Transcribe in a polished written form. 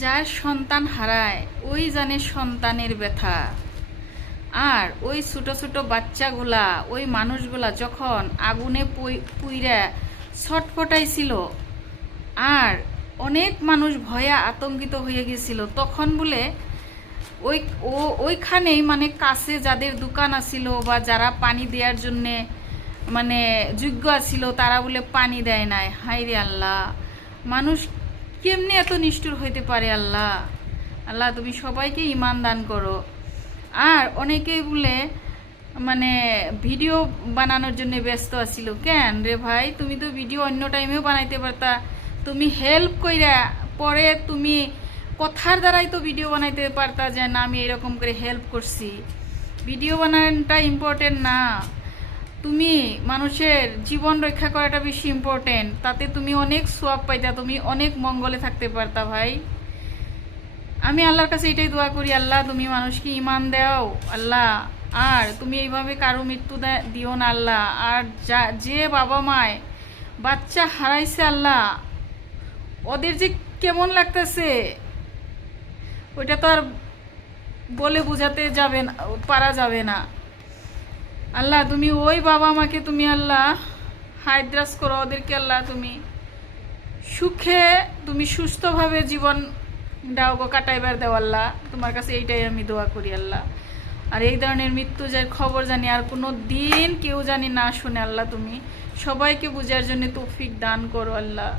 যার সন্তান হারায় ওই জানে সন্তানের ব্যথা। আর ওই ছোট ছোট বাচ্চাগুলা, ওই মানুষগুলা যখন আগুনে পুইরা ছটফটাইছিল আর অনেক মানুষ ভয়ে আতঙ্কিত হয়ে গেছিল, তখন বলে ওইখানেই মানে কাছে যাদের দোকান আছিল বা যারা পানি দেওয়ার জন্যে মানে যোগ্য আছিল তারা বলে পানি দেয় নাই। হায় রে আল্লাহ, মানুষ কেমনি এত নিষ্ঠুর হইতে পারে? আল্লাহ, আল্লাহ তুমি সবাইকে ঈমান দান করো। আর অনেকেই বলে মানে ভিডিও বানানোর জন্য ব্যস্ত আছিল। কেন রে ভাই, তুমি তো ভিডিও অন্য টাইমেও বানাইতে পারতা। তুমি হেল্প কইরা পরে তুমি কথার দ্বারাই তো ভিডিও বানাইতে পারতা যে না আমি এরকম করে হেল্প করছি। ভিডিও বানানোটা ইম্পর্টেন্ট না, তুমি মানুষের জীবন রক্ষা করাটা বেশি ইম্পর্টেন্ট। তাতে তুমি অনেক সোয়াব পাইতা, তুমি অনেক মঙ্গলে থাকতে পারতা ভাই। আমি আল্লাহর কাছে এটাই দোয়া করি, আল্লাহ তুমি মানুষকে ঈমান দাও আল্লাহ। আর তুমি এইভাবে কারো মৃত্যু দিও না আল্লাহ। আর যে বাবা মায় বাচ্চা হারাইছে আল্লাহ, ওদের যে কেমন লাগতেছে ওইটা তো আর বলে বোঝাতে যাবে না, পারা যাবে না। আল্লাহ তুমি ওই বাবা মাকে তুমি আল্লাহ হায়দ্রাস করো, ওদেরকে আল্লাহ তুমি সুখে তুমি সুস্থভাবে জীবন দাও গো, কাটাইবার দেও আল্লাহ। তোমার কাছে এইটাই আমি দোয়া করি আল্লাহ। আর এই ধরনের মৃত্যু যার খবর জানি আর কোনো দিন কেউ জানি না শুনে আল্লাহ, তুমি সবাইকে বুঝার জন্য তৌফিক দান করো আল্লাহ।